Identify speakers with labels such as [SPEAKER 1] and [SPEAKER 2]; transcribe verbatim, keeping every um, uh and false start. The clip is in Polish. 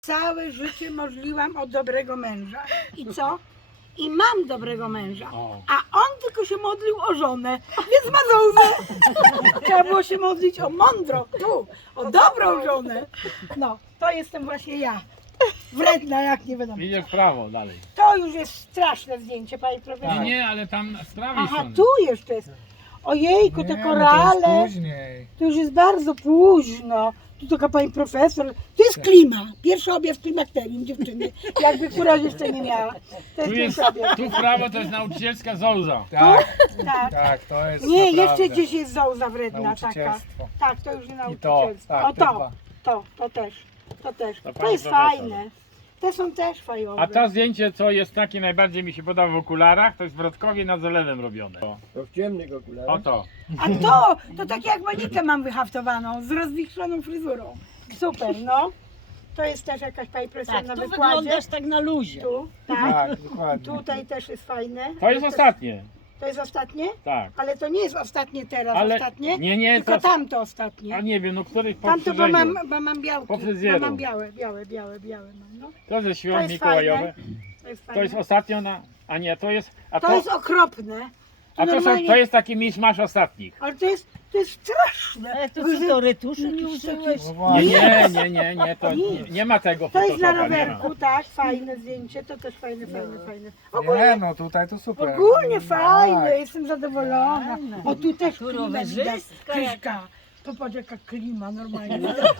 [SPEAKER 1] Całe życie modliłam o dobrego męża. I co? I mam dobrego męża. A on tylko się modlił o żonę, więc ma żonę. Trzeba było się modlić o mądrą, tu, o dobrą żonę. No, to jestem właśnie ja. Wredna, jak nie wiadomo.
[SPEAKER 2] Idzie w prawo dalej.
[SPEAKER 1] To już jest straszne zdjęcie, panie profesorze.
[SPEAKER 2] Nie, nie, ale tam z prawej
[SPEAKER 1] Aha,
[SPEAKER 2] strony.
[SPEAKER 1] tu jeszcze jest. Ojejku, te
[SPEAKER 3] Nie,
[SPEAKER 1] korale.
[SPEAKER 3] No to już później.
[SPEAKER 1] To już jest bardzo późno. Tu taka pani profesor. To jest klima. Pierwszy objaw klimakterium dziewczyny. Jakby któraś jeszcze nie miała. To jest
[SPEAKER 2] Tu, jest,
[SPEAKER 1] pierwszy objaw.
[SPEAKER 2] tu w prawo to jest nauczycielska Zouza.
[SPEAKER 3] Tak,
[SPEAKER 1] Tak.
[SPEAKER 3] tak, to jest
[SPEAKER 1] Nie,
[SPEAKER 3] naprawdę
[SPEAKER 1] jeszcze gdzieś jest zołza wredna taka.
[SPEAKER 3] nauczycielstwo.
[SPEAKER 1] Tak, to już nie
[SPEAKER 3] I to,
[SPEAKER 1] nauczycielstwo.
[SPEAKER 3] tak,
[SPEAKER 1] O
[SPEAKER 3] te
[SPEAKER 1] to,
[SPEAKER 3] dwa.
[SPEAKER 1] to, to też. To też.
[SPEAKER 2] To
[SPEAKER 1] To
[SPEAKER 2] pani
[SPEAKER 1] jest
[SPEAKER 2] profesor.
[SPEAKER 1] fajne. Te są też fajowe.
[SPEAKER 2] A to zdjęcie, co jest takie najbardziej mi się podoba w okularach, to jest w Wrotkowie nad Zalewem robione. O,
[SPEAKER 4] To w ciemnych okularach.
[SPEAKER 2] Oto.
[SPEAKER 1] A to, to tak jak Monikę mam wyhaftowaną, z rozwichrzoną fryzurą. Super, no. To jest też jakaś pani profesor
[SPEAKER 5] Tak,
[SPEAKER 1] na
[SPEAKER 5] tu
[SPEAKER 1] wykładzie.
[SPEAKER 5] wyglądasz tak na luzie.
[SPEAKER 1] Tu, tak.
[SPEAKER 3] Tak, dokładnie.
[SPEAKER 1] Tutaj też jest fajne.
[SPEAKER 2] To jest ostatnie.
[SPEAKER 1] To jest ostatnie?
[SPEAKER 2] Tak.
[SPEAKER 1] Ale to nie jest ostatnie teraz,
[SPEAKER 2] Ale
[SPEAKER 1] ostatnie.
[SPEAKER 2] nie, nie,
[SPEAKER 1] Tylko
[SPEAKER 2] to...
[SPEAKER 1] tamto
[SPEAKER 2] A
[SPEAKER 1] ostatnie.
[SPEAKER 2] nie wiem, no których po
[SPEAKER 1] Tamto, bo
[SPEAKER 2] krzyżeniu.
[SPEAKER 1] mam, bo mam białki.
[SPEAKER 2] Po
[SPEAKER 1] Bo
[SPEAKER 2] fryzjeru.
[SPEAKER 1] mam białe, białe, białe, białe mam. No.
[SPEAKER 2] To ze
[SPEAKER 1] To
[SPEAKER 2] świąt
[SPEAKER 1] jest
[SPEAKER 2] mikołajowe.
[SPEAKER 1] To jest
[SPEAKER 2] To
[SPEAKER 1] fajne.
[SPEAKER 2] jest ostatnio na... A nie, to jest... A
[SPEAKER 1] To
[SPEAKER 2] to,
[SPEAKER 1] jest okropne.
[SPEAKER 2] a to, są,
[SPEAKER 1] normalnie-
[SPEAKER 2] to jest taki miszmasz ostatnich.
[SPEAKER 1] Ale to jest, to jest straszne.
[SPEAKER 5] Ale to co, to retuszu nie użyłeś?
[SPEAKER 3] No
[SPEAKER 2] Nie,
[SPEAKER 3] właśnie.
[SPEAKER 2] nie, nie, nie, nie, to nie, nie ma tego
[SPEAKER 1] To jest na
[SPEAKER 2] Photoshopa, nie ma.
[SPEAKER 1] rowerku, tak, fajne zdjęcie, to też fajne, fajne, fajne.
[SPEAKER 3] Nie,
[SPEAKER 1] Ogólnie,
[SPEAKER 3] no tutaj to super.
[SPEAKER 1] ogólnie fajne,
[SPEAKER 3] Tak.
[SPEAKER 1] jestem zadowolona. O tu też
[SPEAKER 5] Tu
[SPEAKER 1] klima widać.
[SPEAKER 5] rowerzystka
[SPEAKER 1] Kryśka. Popatrz jaka klima normalnie.